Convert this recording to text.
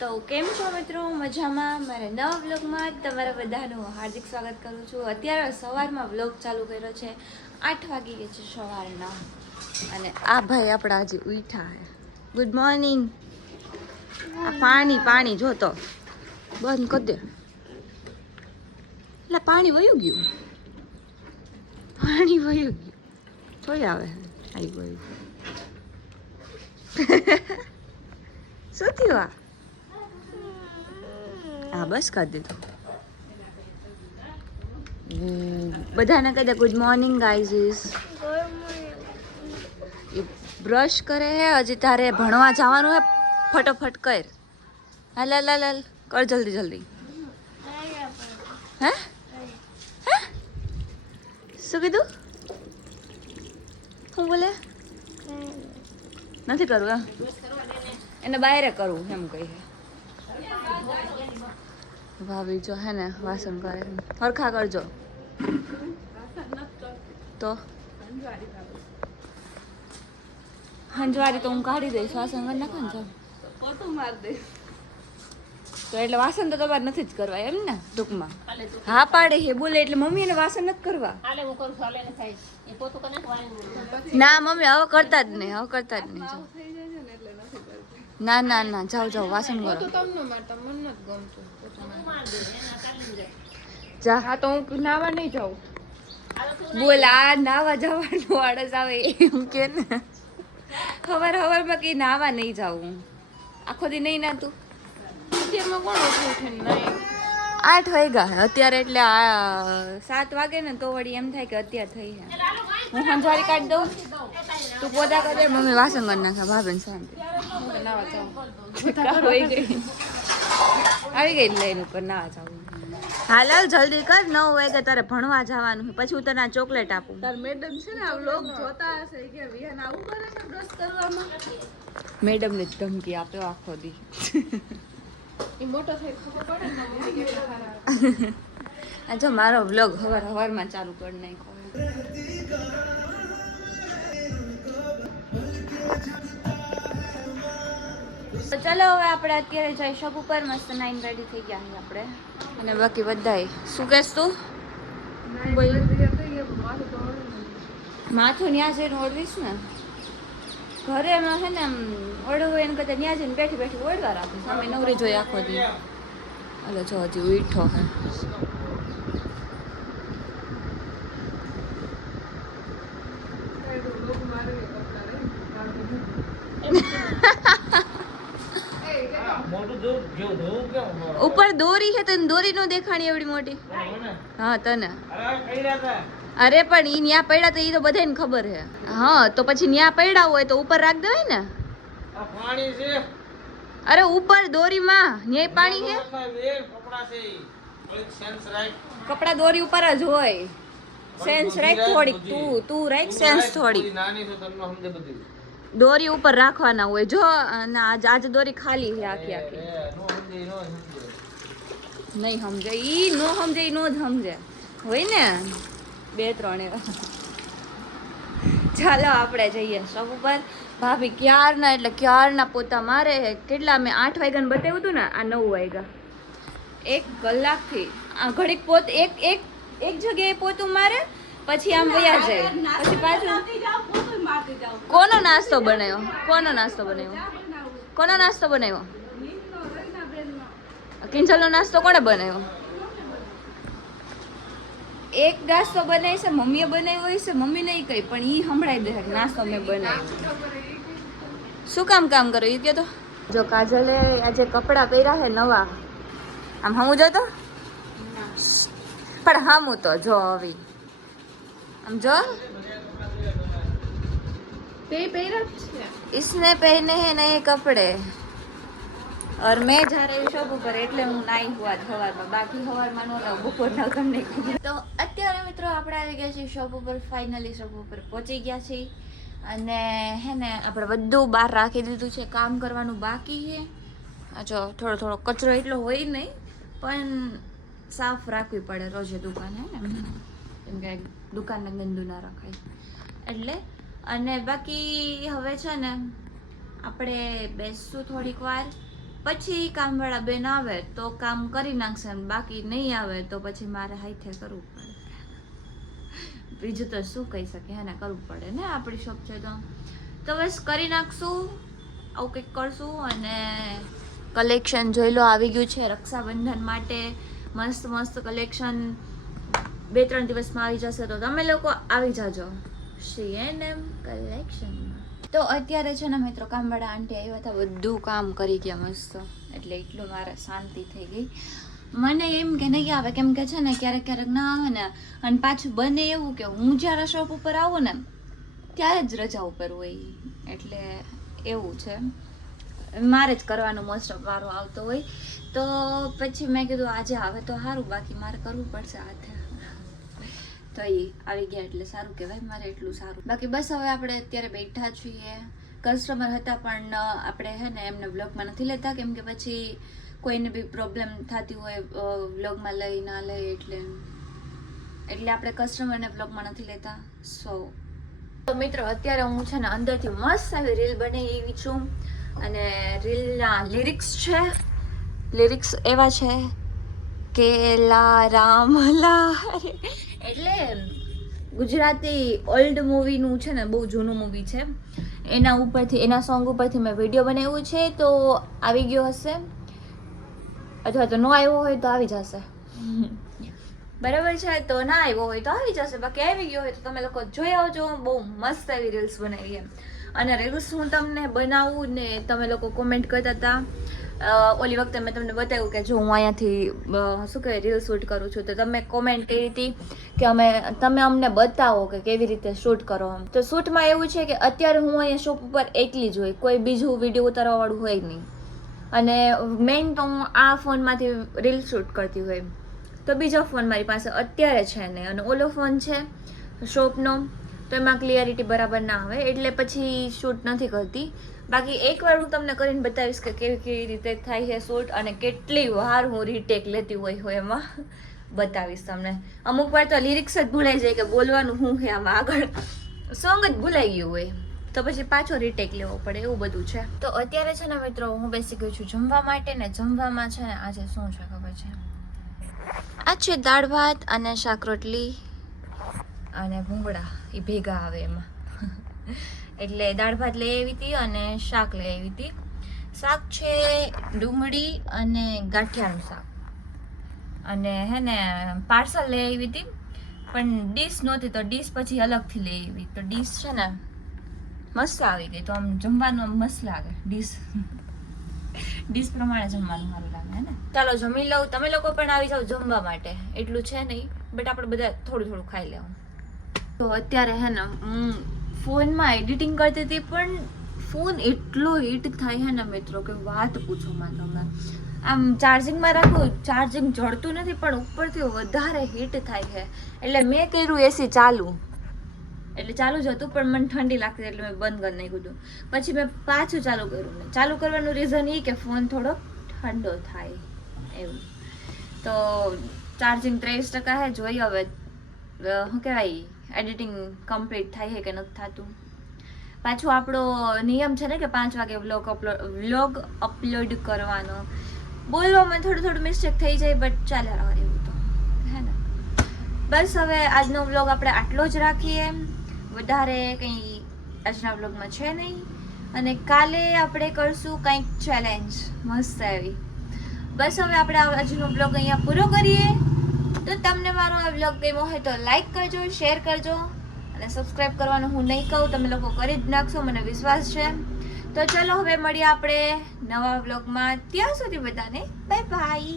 તો કેમ છો મિત્રો? મજામાં? મારા નવા વ્લોગમાં તમારા બધાનું હાર્દિક સ્વાગત કરું છું. અત્યારે સવારમાં વ્લોગ ચાલુ કર્યો છે. 8 વાગી ગયા છે સવારના. અને આ ભાઈ આપણા હજી ઉઠ્યા છે. Good morning. આ પાણી જોતો બંધ કરી દે. એટલે પાણી વયું ગયું. થોડી આવે આવી ગયું. શું થયું આ? હા બસ કરી દીધું. બધાને કહી દે ગુડ મોર્નિંગ ગાઈઝ. બ્રશ કરે હે, હજી તારે ભણવા જવાનું હે. ફટોફટ કર. હાલ હાલ હાલ હાલ કર જલ્દી. હે શું કીધું? શું બોલે? નથી કરવું એમ? એને બહાર કરવું એમ કહી. ભાભી જો હે ને વાસણ કરે, હરખા કરજો. તો હંજવારી તો હું કાઢી દઈશ, વાસણ કરી નાખો ને. તો એટલે વાસણ તો તમારે નથી જ કરવા એમ ને ટૂંકમાં? હા પાડે છે બોલે એટલે મમ્મી એને વાસણ નથી કરવા. ના મમ્મી હવે કરતા જ નહીં. ના જાઓ વાસણ કરો. જા. હા તો હું નાવા નહીં જાઉં. બોલ આ નાવા જવાનું આળસ આવે એમ કે ને. હવારમાં કઈ નાવા નહીં જાઉં. આખો દી નહીં નાતું. 8 વાગ્યા અત્યારે એટલે 7 વાગે ને તો વળી એમ થાય કે અત્યારે થઈ જાય. હું હંજવારી કાઢી દઉં, તું પોતા કરી દે, મમ્મી વાસણ કરી નાખા. ભાભીને શાંતિ આવી ગઈ લઈને ઉપર નાવા જાવું. હાલ જલ્દી કર, 9 વાગે તારે ભણવા જવાનું. પછી હું તને ચોકલેટ આપું. તાર મેડમ છે ને આ વ્લોગ જોતા હશે કે વિહાન આવું કરે છે બ્રશ કરવામાં. મેડમ ને ધમકી આપ્યો આખો દી. જો મારો વ્લોગ હવારમાં ચાલુ કરી નાખ્યો. તો ચલો હવે આપણે અત્યારે જઈ શોપ ઉપર. મસ્ત 9 રેડી થઈ ગયા આપણે. અને બાકી બધાય શું કહેશ તું? માથું ન્યા જઈને ઓળવીશ ને. ઘરે એમાં છે ને આમ ઓળવું એને કરતા ન્યા જઈને બેઠી ઓળવા રાખું. સામે નવરી જોઈ આખો દી. એટલે જો હજી ઉઠો હે. ઉપર દોરી છે તને દોરી નો દેખાણી એવડી મોટી? હા તને. અરે પણ ઈ ન્યા પડ્યા તો ઈ તો બધાને ખબર છે. હા તો પછી ન્યા પડ્યા હોય તો ઉપર રાખ દેવાય ને. પાણી છે. અરે ઉપર દોરીમાં ન્યાય પાણી છે. કપડા દોરી ઉપર જ હોય. સેન્સ રાખ થોડીક. તું રાખ સેન્સ થોડીક. દોરી ઉપર રાખવાના હોય. જો આજે દોરી ખાલી છે આખી. નહીં સમજે ઈ નો સમજે ઈ નો જ સમજે હોય ને 2-3 એવા. ચાલો આપણે જઈએ શોપ ઉપર. ભાભી ક્યારના પોતા મારે છે. કેટલા મેં 8 વાગ્યાને બતાવ્યું હતું ને, આ 9 વાગ્યા. 1 કલાકથી આ ઘડીક પોત એક જગ્યાએ પોતું મારે, પછી આમ વયા જાય, પછી પાછું. કોનો નાસ્તો બનાવ્યો? કિંજલનો નાસ્તો કોણે બનાવ્યો? એક નાસ્તો બનાવી છે મમ્મીએ બનાવ્યો હોય છે. મમ્મી નહીં કહી પણ ઈ સંભળાઈ દે નાસ્તો મેં બનાવ્યો. શું કામ કરો એ કે તો. જો કાજલે આજે કપડાં પહેર્યા છે નવા. આમ હમું જો તો પણ હમું તો જો હવે આમ જો इसने पहने हैं नए कपड़े और मैं जा रही हूँ शॉप ઉપર. એટલે હું નાઈ હુઆ સવારમાં. બાકી સવારમાં નો લાવ બપોરના તમને ખબર. તો અત્યારે મિત્રો આપણે આવી ગયા છીએ શોપ ઉપર. ફાઇનલી શોપ ઉપર પહોંચી ગયા છીએ. અને હે ને આપણે બધું બહાર રાખી દીધું છે. કામ કરવાનું બાકી છે. જો થોડો કચરો એટલો હોય નહીં પણ સાફ રાખવી પડે રોજે દુકાન. હે ને કેમ કે દુકાનને ગંદુ ના રખાય એટલે. અને બાકી હવે છે ને આપણે બેસશું થોડીક વાર, પછી કામવાળા બેન આવે તો કામ કરી નાખશે, બાકી નહીં આવે તો પછી મારે હાથે કરવું પડે. બીજું તો શું કહી શકે, એને કરવું પડે ને, આપણી શોપ છે તો બસ કરી નાખશું, આવું કંઈક કરશું. અને કલેક્શન જોઈ લો, આવી ગયું છે રક્ષાબંધન માટે મસ્ત મસ્ત કલેક્શન. 2-3 દિવસમાં આવી જશે, તો તમે લોકો આવી જાજો H&M કલેક્શનમાં. તો અત્યારે છે ને મિત્રો કામવાળા આંટી આવ્યા હતા, બધું કામ કરી ગયા મસ્ત, એટલે એટલું મારે શાંતિ થઈ ગઈ. મને એમ કે નહીં આવે, કેમ કે છે ને ક્યારેક ક્યારેક ના આવે ને, અને પાછું બને એવું કે હું જ્યારે શોપ ઉપર આવું ને ત્યારે જ રજા ઉપર હોય, એટલે એવું છે મારે જ કરવાનું મોસ્ટ ઓફ વારો આવતો હોય. તો પછી મેં કીધું આજે આવે તો સારું, બાકી મારે કરવું પડશે હાથે. તો એ આવી ગયા એટલે સારું કહેવાય, મારે એટલું સારું. બાકી બસ હવે આપણે અત્યારે બેઠા છીએ. કસ્ટમર હતા પણ આપણે હે ને એમને વ્લોગમાં નથી લેતા, કેમ કે પછી કોઈને બી પ્રોબ્લેમ થતી હોય વ્લોગમાં લઈ ના લઈ, એટલે આપણે કસ્ટમરને વ્લોગમાં નથી લેતા. તો મિત્રો અત્યારે હું છે ને અંદરથી મસ્ત આવી રીલ બનાવી એવી છું, અને રીલના લિરિક્સ એવા છે કે લા રામ લા, એટલે ગુજરાતી ઓલ્ડ મૂવીનું છે ને, બહુ જૂનું મૂવી છે, એના સોંગ ઉપરથી મેં વિડીયો બનાવ્યું છે. તો આવી ગયો હશે, અથવા તો ન આવ્યો હોય તો આવી જશે, બરાબર છે. તો ના આવ્યો હોય તો આવી જશે, બાકી આવી ગયો હોય તો તમે લોકો જોઈ આવજો. બહુ મસ્ત એવી રીલ્સ બનાવી એમ. અને રીલ્સ હું તમને બનાવું ને તમે લોકો કોમેન્ટ કરતા હતા. ઓલી વખતે મેં તમને બતાવ્યું કે જો હું અહીંયાથી શું કહેવાય રીલ શૂટ કરું છું, તો તમે કોમેન્ટ કરી હતી કે તમે અમને બતાવો કે કેવી રીતે શૂટ કરો. તો શૂટમાં એવું છે કે અત્યારે હું અહીંયા શોપ ઉપર એકલી જ હોય, કોઈ બીજું વિડીયો ઉતારવાવાળું હોય નહીં, અને મેઇન તો હું આ ફોનમાંથી રીલ શૂટ કરતી હોય, તો બીજો ફોન મારી પાસે અત્યારે છે નહીં, અને ઓલો ફોન છે શોપનો, તો એમાં ક્લિયરિટી બરાબર ના આવે, એટલે પછી શૂટ નથી કરતી. બાકી એકવાર હું તમને કરીને બતાવીશ કે કેવી કેવી રીતે થાય છે શૂટ, અને કેટલી વાર હું રીટેક લેતી હોય એમાં બતાવીશ તમને. અમુક વાર તો લિરિક્સ જ ભૂલાઈ જાય કે બોલવાનું શું છે આમાં, આગળ સોંગ જ ભૂલાઈ ગયું હોય, તો પછી પાછો રીટેક લેવો પડે, એવું બધું છે. તો અત્યારે છે ને મિત્રો હું બેસી ગઈ છું જમવા માટે, ને જમવામાં છે ને આજે શું છે ખબર છે, આ છે દાળ ભાત અને શાક રોટલી અને ભૂંગળા, એ ભેગા આવે એમાં. એટલે દાળ ભાત લઈ આવી હતી અને શાક લઈ આવી હતી. શાક છે ડુંગળી અને ગાંઠિયાનું શાક, અને હે ને પાર્સલ લઈ આવી હતી, પણ ડીશ નહોતી તો ડીશ પછી અલગથી લઈ આવી. તો ડીશ છે ને મસ્ત આવી ગઈ, તો આમ જમવાનું આમ મસ્ત લાગે, ડીશ પ્રમાણે જમવાનું સારું લાગે હે ને. ચાલો જમી લઉં, તમે લોકો પણ આવી જાઓ જમવા માટે, એટલું છે નહીં, બટ આપણે બધા થોડું થોડું ખાઈ લેવું. તો અત્યારે હે ને હું ફોનમાં એડિટિંગ કરતી હતી, પણ ફોન એટલો હીટ થાય છે ને મિત્રો કે વાત પૂછો માં તમે. આમ ચાર્જિંગમાં રાખું, ચાર્જિંગ જળતું નથી, પણ ઉપરથી વધારે હીટ થાય છે. એટલે મેં કર્યું એસી ચાલુ, એટલે ચાલુ જ હતું, પણ મને ઠંડી લાગતી એટલે મેં બંધ કરી નાખ્યું હતું. પછી મેં પાછું ચાલુ કર્યું, ને ચાલુ કરવાનું રીઝન એ કે ફોન થોડો ઠંડો થાય એવું. તો ચાર્જિંગ 30% છે, જોઈએ હવે શું કહેવાય એડિટિંગ કમ્પ્લીટ થાય છે કે નથી થતું. પાછું આપણો નિયમ છે ને કે 5 વાગે વ્લોગ અપલોડ કરવાનો. બોલવામાં થોડું મિસ્ટેક થઈ જાય, બટ ચાલે એવું તો હે ને. બસ હવે આજનો વ્લોગ આપણે આટલો જ રાખીએ, વધારે કંઈ આજના વ્લોગમાં છે નહીં. અને કાલે આપણે કરશું કંઈક ચેલેન્જ મસ્ત એવી. બસ હવે આપણે આજનો વ્લોગ અહીંયા પૂરો કરીએ. તો તમને મારો આ વ્લોગ ગમ્યો હોય તો લાઈક કરજો, શેર કરજો, અને સબસ્ક્રાઈબ કરવાનું હું નહીં કહું, તમે લોકો કરી જ નાખશો, મને વિશ્વાસ છે. તો ચલો હવે મળીએ આપણે નવા વ્લોગમાં. ત્યાં સુધી બધાને બાય બાય.